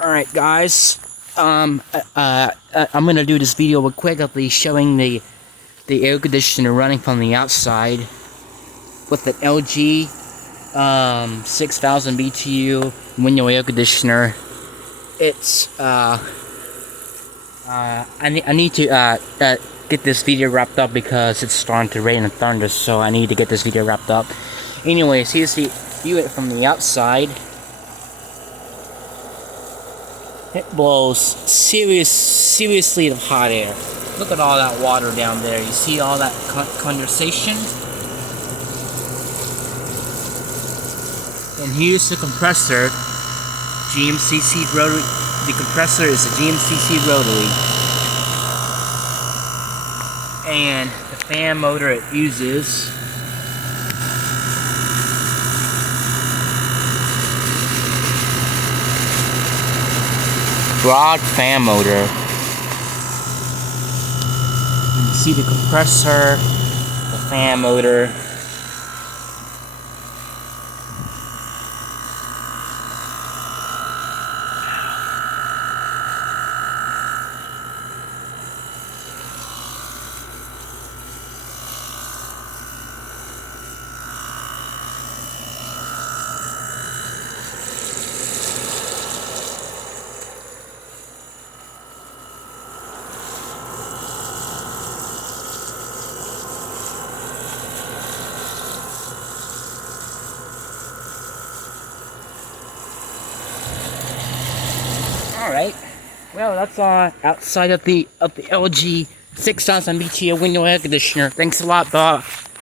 Alright guys, I'm gonna do this video real quickly showing the air conditioner running from the outside with an LG 6000 BTU window air conditioner. It's I need to get this video wrapped up because it's starting to rain and thunder, so I need to get this video wrapped up. Anyways, here's the view from the outside. It blows seriously of hot air. Look at all that water down there. You see all that condensation? And here's the compressor. GMCC rotary. The compressor is a GMCC rotary. And the fan motor it uses broad fan motor. You can see the compressor, the fan motor. Alright, well that's outside of the LG 6000 BTU window air conditioner. Thanks a lot, Bob.